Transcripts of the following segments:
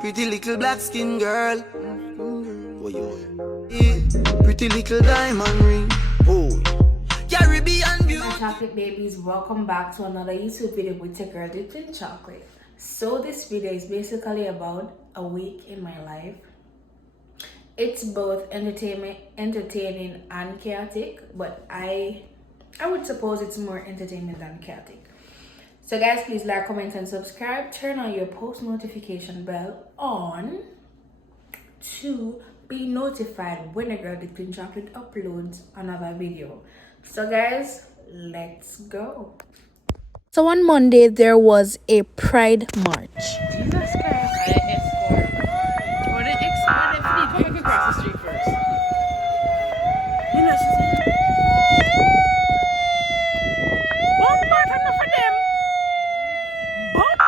Pretty little black skin girl. Pretty little diamond ring. Oh, Caribbean beauty. My chocolate babies, welcome back to another YouTube video with your girl dipped in chocolate. So this video is basically about a week in my life. It's both entertaining and chaotic, but I would suppose it's more entertainment than chaotic. So guys, please like, comment, and subscribe. Turn on your post notification bell on to be notified when a girl dipped in chocolate uploads another video. So guys, let's go. So on Monday there was a Pride March. Jesus Christ. Or the escort. Or the across the street first. You know, she's one part enough for them. But I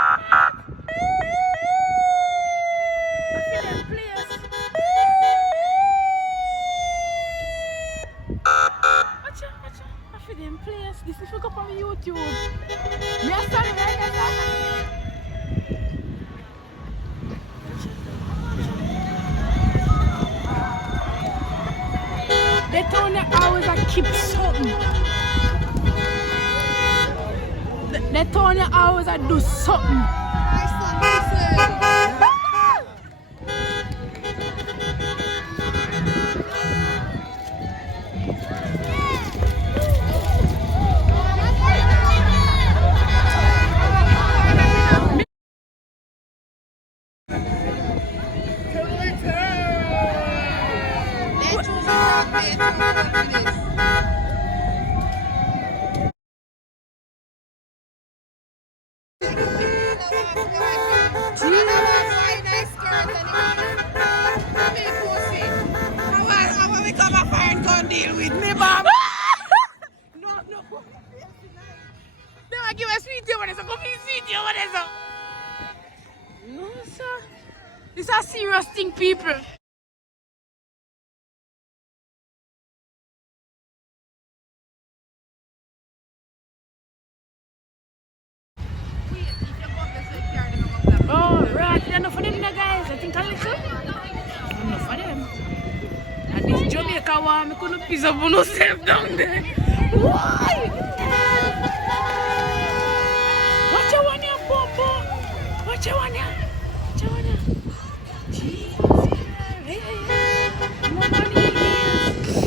feel them players. Watch out. I feel them players. This is look up on YouTube. Me are sorry, they told me always I keep something. They told me always I do something. Deal with me, Bob. No. No, give us sweet tea. What is it? Coffee sweet tea. What is it? No, sir. These are serious thing, people. Oh, right. Enough for them, guys. I think a little. Enough for them. And this Jamaica one, I couldn't piece up on yourself down there. Why? Watch out on your pump. Watch out on your. Jesus. Hey. Come on, Jesus.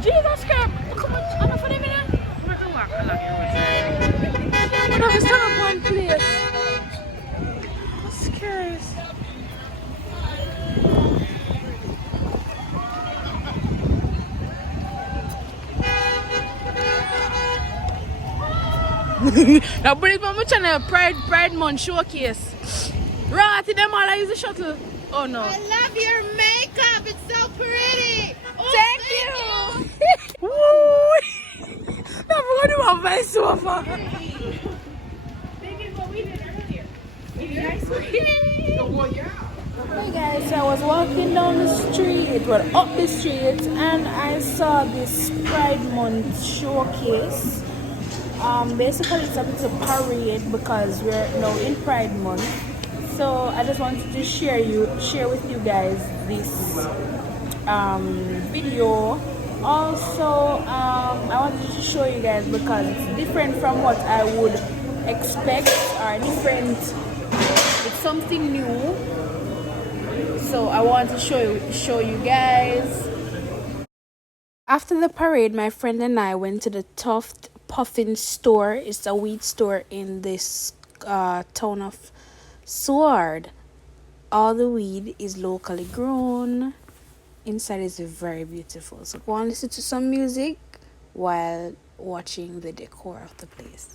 Jesus Christ! Come on, enough for them in there. We can walk along here. We don't stand up one place. That's scary. Now bring it my channel, Pride Month showcase. Right, them all I use the shuttle. Oh no. I love your makeup. It's so pretty. Oh, Thank you. Woo! I'm going to have my sofa. Hey guys, so I was walking down the street, up the street, and I saw this Pride Month showcase. Basically it's a parade because we're now in Pride Month. So I just wanted to share with you guys this video. Also, I wanted to show you guys because it's different from what I would expect, or different. It's something new. So I want to show you guys. After the parade, my friend and I went to the Tuft Puffin store. It's a weed store in this town of Sword. All the weed is locally grown. Inside is very beautiful. So go and listen to some music while watching the decor of the place.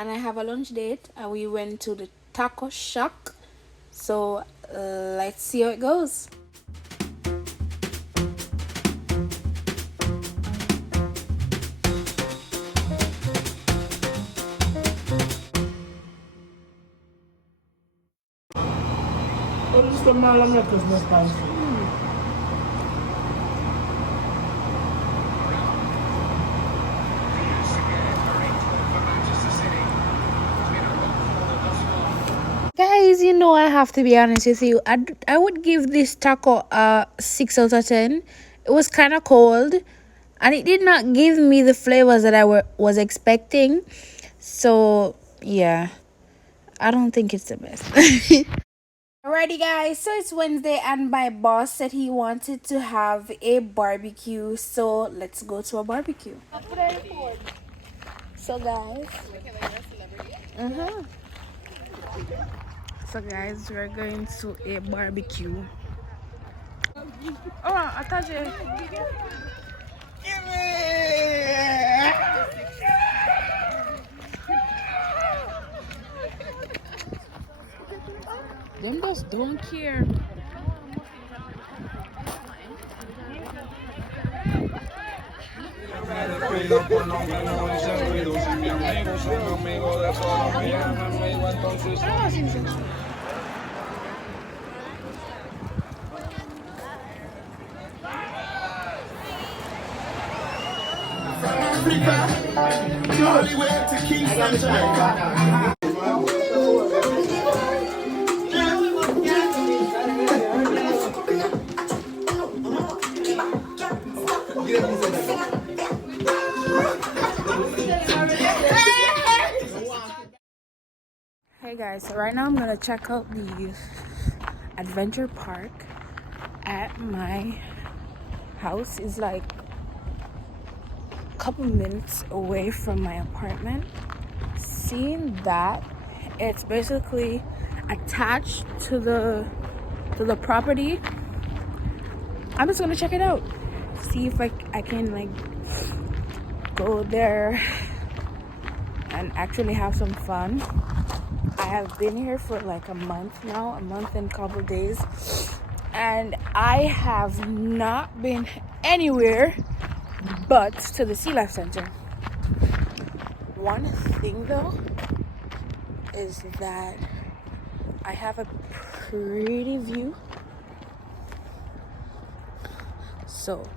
And I have a lunch date, and we went to the taco shack. So let's see how it goes. Guys, you know, I have to be honest with you. I would give this taco a 6 out of 10. It was kind of cold, and it did not give me the flavors that I was expecting. So yeah, I don't think it's the best. Alrighty guys, so it's Wednesday and my boss said he wanted to have a barbecue, so let's go to a barbecue. So guys, so guys, we're going to a barbecue. Oh, I touch it. Them just don't care. Hey guys, so right now I'm gonna check out the adventure park at my house. It's like a couple minutes away from my apartment. Seeing that it's basically attached to the property, I'm just gonna check it out, see if I can like go there and actually have some fun. I have been here for like a month now, a month and a couple days, and I have not been anywhere but to the Sea Life Center. One thing though is that I have a pretty view. So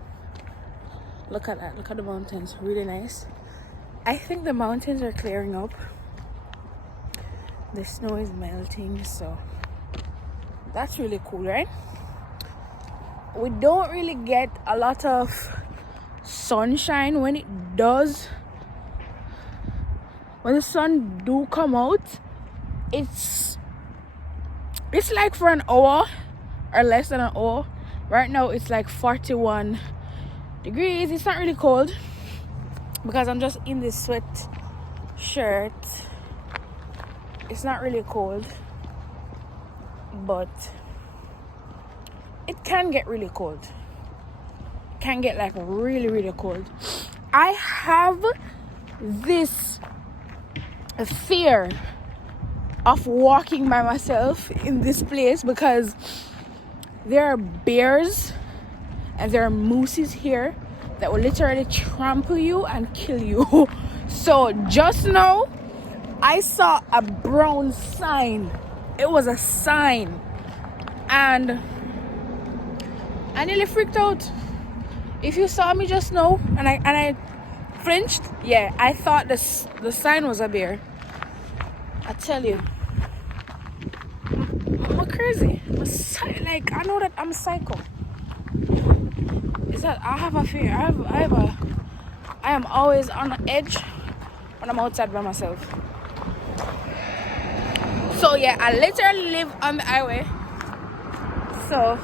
look at that, look at the mountains, really nice. I think the mountains are clearing up. The snow is melting, so that's really cool, right? We don't really get a lot of sunshine. When it does, when the sun do come out, it's like for an hour or less than an hour. Right now it's like 41 degrees. It's not really cold because I'm just in this sweat shirt. It's not really cold, but it can get really cold. It can get like really cold. I have this fear of walking by myself in this place because there are bears and there are mooses here that will literally trample you and kill you. So just now I saw a brown sign. It was a sign, and I nearly freaked out. If you saw me just now and I flinched, yeah, I thought the sign was a bear. I tell you. crazy. Like, I know that I'm a psycho. Is that I have a fear. I am always on the edge when I'm outside by myself. So yeah, I literally live on the highway. So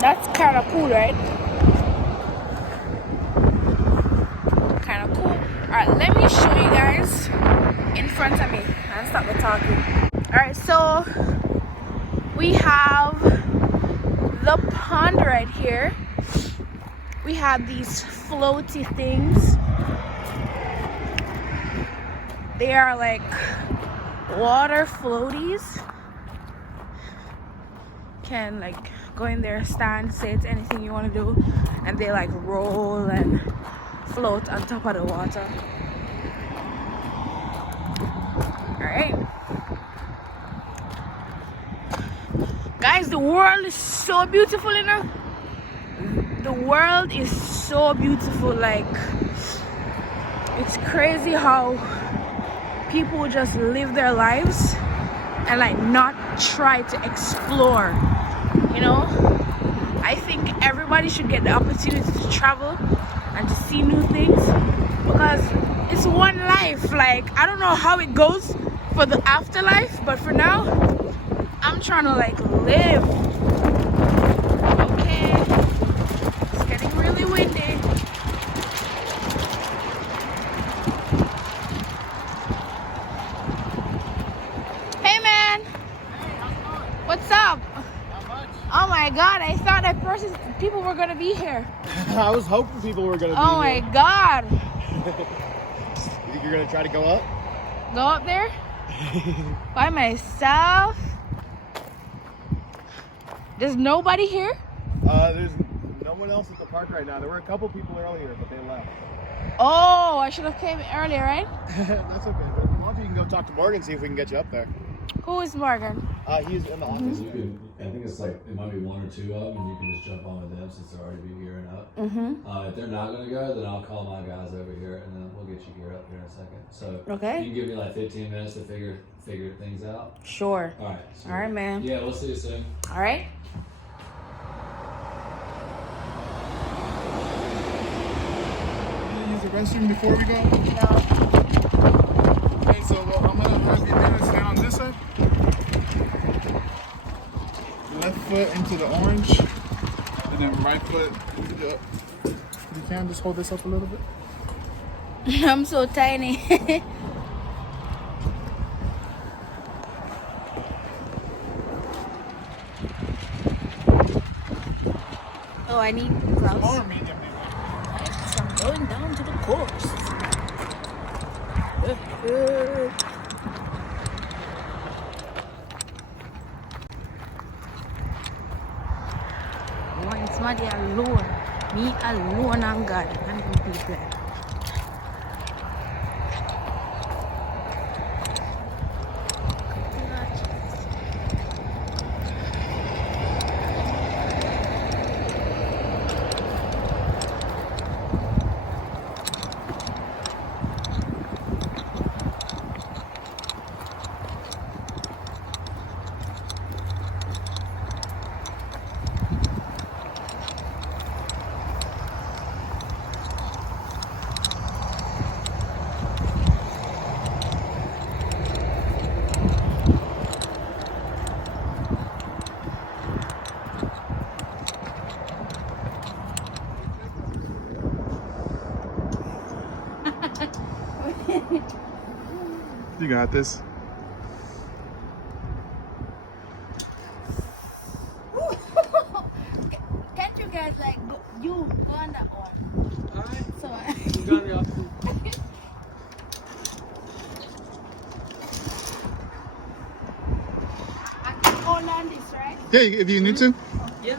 that's kind of cool, right? Kind of cool. Alright, let me show you guys in front of me and stop the talking. Alright, so we have the pond right here. We have these floaty things. They are like water floaties. Can like go in there, stand, sit, anything you want to do, and they like roll and float on top of the water. Alright. Guys, the world is so beautiful, you know? The world is so beautiful. Like, it's crazy how people just live their lives and like not try to explore, you know? I think everybody should get the opportunity to travel and to see new things, because it's one life. Like, I don't know how it goes for the afterlife, but for now I'm trying to like live. Okay, it's getting really windy. Hey man, what's up? Oh my god, I thought that people were gonna be here. I was hoping people were gonna be Oh my god. You think you're gonna try to go up? Go up there? By myself? There's nobody here? There's no one else at the park right now. There were a couple people earlier, but they left. Oh, I should have came earlier, right? That's okay. But if you want to, you can go talk to Morgan, see if we can get you up there. Who is Morgan? He's in the office. You can, I think it's like, it might be one or two of them, and you can just jump on with them since they're already gearing up. If they're not going to go, then I'll call my guys over here, and then we'll get you geared up here in a second. So Okay. you can give me like 15 minutes to figure things out. Sure. All right. So, All right, man. Yeah, we'll see you soon. All right. Use the restroom before we go? No. Okay, so I'm gonna have you do is stand on this side. Left foot into the orange, and then right foot into the. You can just hold this up a little bit. I'm so tiny. Oh, I need gloves. Small or medium, maybe? So I'm going down to the coast. Once somebody alone, me alone and God, and people. You got this. Can't you guys like go on that one? Alright. So You got the option. I can hold on this, right? Yeah, if you need to. Yeah.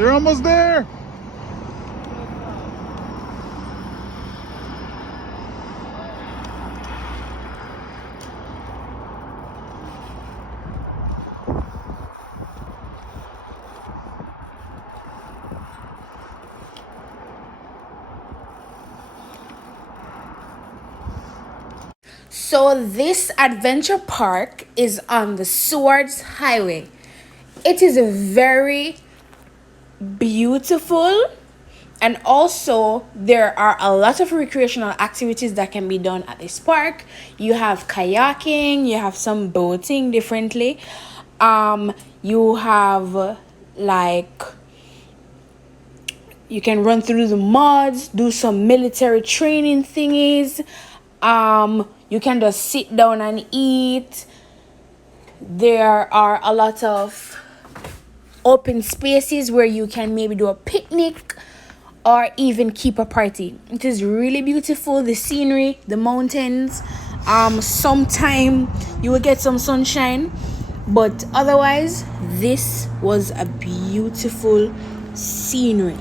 You're almost there. So this adventure park is on the Swords Highway. It is very beautiful, and also there are a lot of recreational activities that can be done at this park. You have kayaking, you have some boating differently. You have like you can run through the muds, do some military training thingies. You can just sit down and eat. There are a lot of open spaces where you can maybe do a picnic or even keep a party. It is really beautiful. The scenery, the mountains. Sometime you will get some sunshine, but otherwise this was a beautiful scenery.